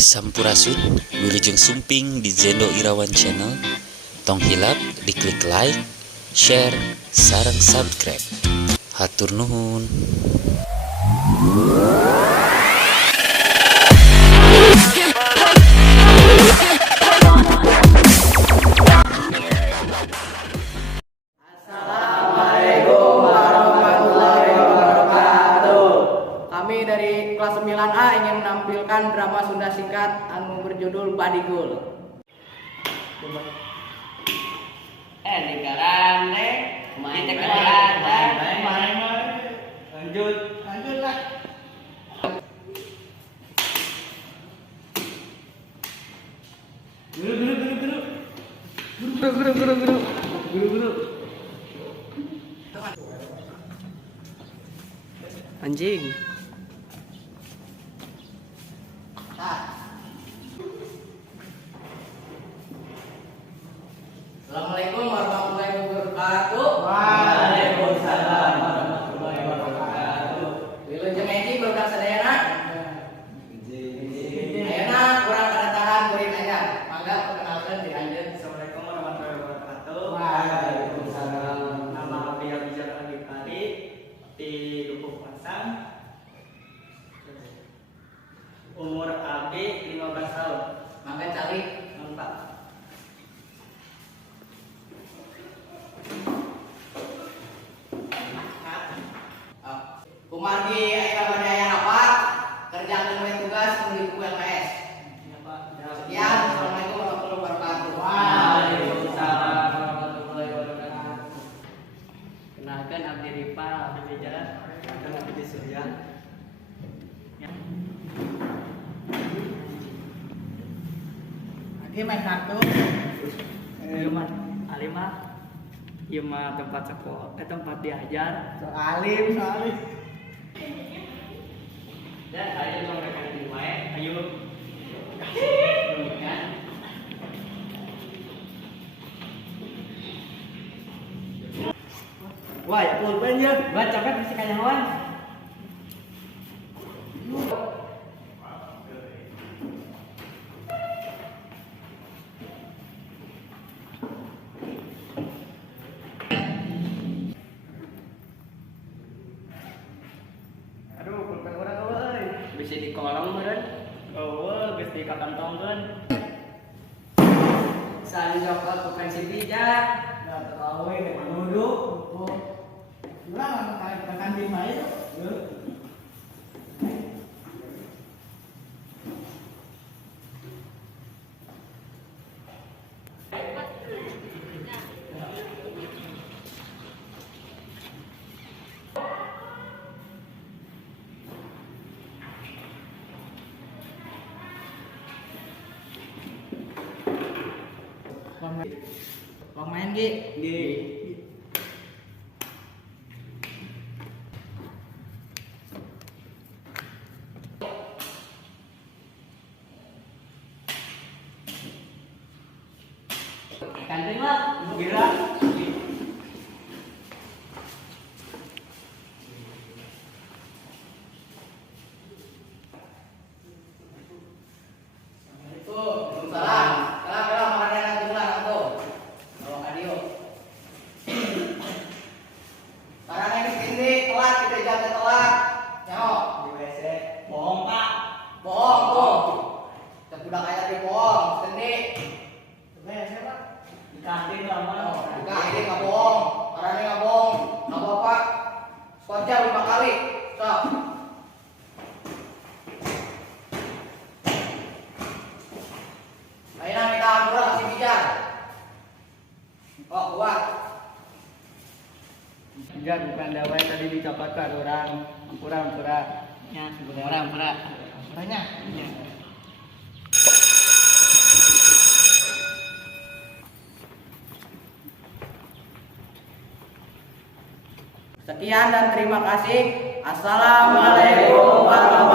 Sampurasun, Wilujeng Sumping di Zendo Irawan Channel. Tong hilap, diklik like, share, sarang subscribe. Hatur nuhun. Assalamualaikum warahmatullahi wabarakatuh. Kami dari kelas 9A ingin menampilkan drama Sunda singkat anu berjudul Badigul. Lingkaran kita main lanjutlah. Guru. Anjing. Assalamualaikum warahmatullahi wabarakatuh. Waalaikumsalam warahmatullahi wabarakatuh. Wilujeng Eji berkah sadayana. Ayeuna kurang kedatangan murid aja. Mangga perkenalkan diri Anda. Assalamualaikum warahmatullahi wabarakatuh. Waalaikumsalam. Nama Abdi Abijal Alifari di Lubuk Masang. Umur Abdi 15 tahun. Mangga cari. Nampak. Kumargi ayeuna bade aya rapat kerjakeun we tugas menuju ku LPS. Sekian, assalamualaikum warahmatullahi wabarakatuh. Waalaikumsalam warahmatullahi wabarakatuh. Kenalkan Abdi Ripa, Abdi Bijal, dan Abdi Surya. Lagi main kartu. Rumah Alimah, ieu mah tempat sekolah, tempat diajar. Alim. Dan ayo dong rekan di wae, ayo. Ya. Wah, ya pulpen ya. Baca kan mesti kanyawan. Aduh, pulpen urang euy. Bisa di kolong meureun. Oh, geus di kakantongkeun. Sali jokot pulpen si bijak. Da tahu we ke menudu. Ulang ke kantin bae tuh. Main Gi. Kantin lah, gila. Waalaikumsalam. Kalau makan yang tulang tuh. Kalau adio. Karena ini sini telat kita jaga telat. Nyok. Di WC. Bohong, Pak. Bohong tuh. Kita udah kayak di bohong. Sini. Sebenarnya Pak. Di kantin lama. Bukan ini nggak bohong. Karena ini nggak bohong. Nggak apa-apa. Skotja 5 kali. Sok. Ayo kita ambil kasih bijak. Oh kuat. Enggak, bukan dawai tadi dicopot ke orang. Pura. Ya, pura. Banyak. Ya. Sekian dan terima kasih. Assalamualaikum warahmatullahi wabarakatuh.